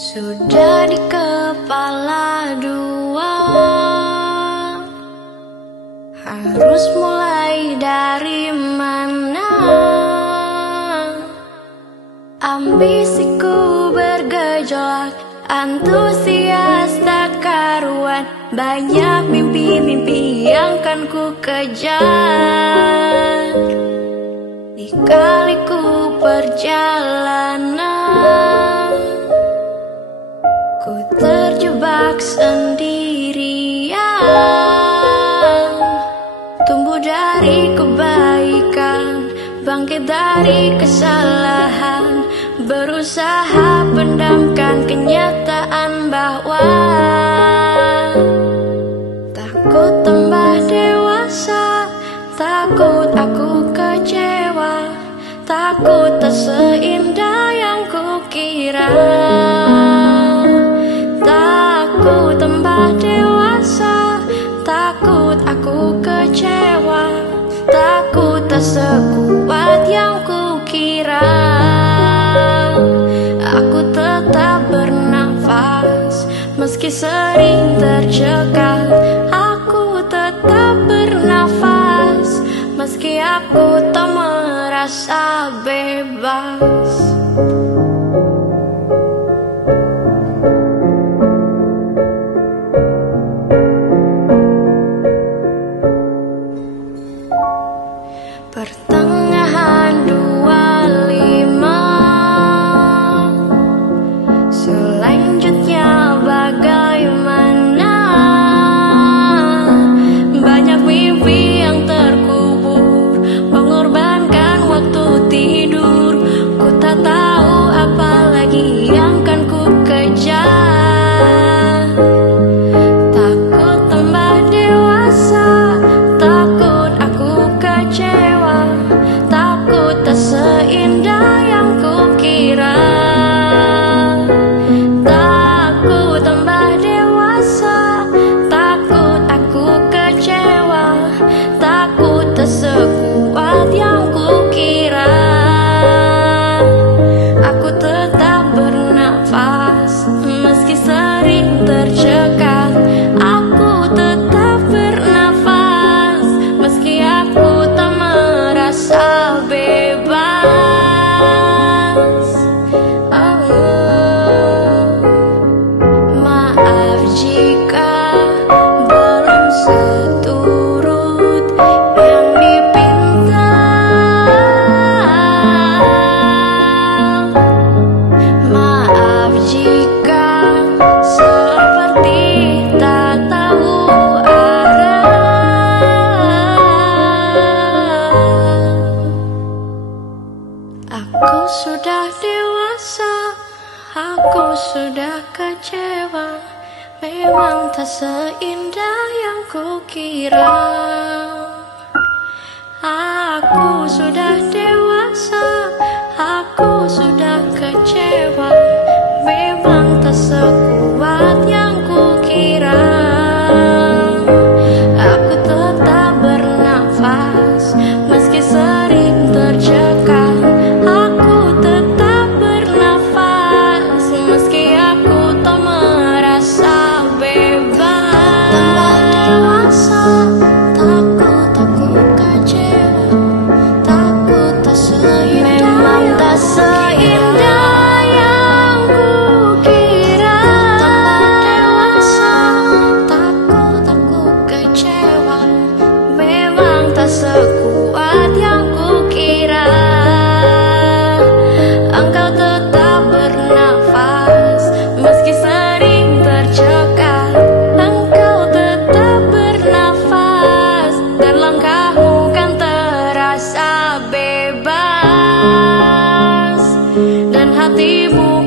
Sudah di kepala dua, harus mulai dari mana? Ambisiku bergejolak, antusias tak karuan. Banyak mimpi-mimpi yang kan ku kejar. Lika-liku perjalanan, ku terjebak sendirian. Tumbuh dari kebaikan, bangkit dari kesalahan, berusaha pendamkan kenyataan bahwa takut tambah dewasa, takut aku kecewa, takut tak seindah yang kukira. Takut tambah dewasa, takut aku kecewa, takut tak sekuat yang kukira. Aku tetap bernafas meski sering tercekat. Aku tetap bernafas meski aku tak merasa bebas. Pertengahan 25, selanjutnya bagaimana? Banyak mimpi yang terkubur, mengorbankan waktu tidur. Ku tak tahu apa lagi yang kan ku kejar. Takut tambah dewasa, takut aku kecewa, takut tak seindah yang kukira. Takut tambah dewasa, takut aku kecewa, takut tak sekuat yang kukira. Aku tetap bernafas meski sering tercekat. Aku tetap bernafas meski aku tak merasa bebas. Maaf jika belum seturut yang dipinta. Maaf jika seperti tak tahu arah. Aku sudah dewasa, aku sudah kecewa, memang tak seindah yang kukira. Aku sudah dewasa, aku sudah kecewa, memang tak sekuat yang kukira. Aku tetap bernafas meski sering tercekat. Aku tetap bernafas meski aku tak merasa bebas. Dewasa, takut aku kecewa, takut tak seindah, memang tak seindah yang kukira. Dewasa, takut aku kecewa, memang tak sekuat yang kukira. Engkau tetap bernafas meski sering tercekat. Engkau tetap bernafas dan langkahmu kan terasa bebas, dan hatimu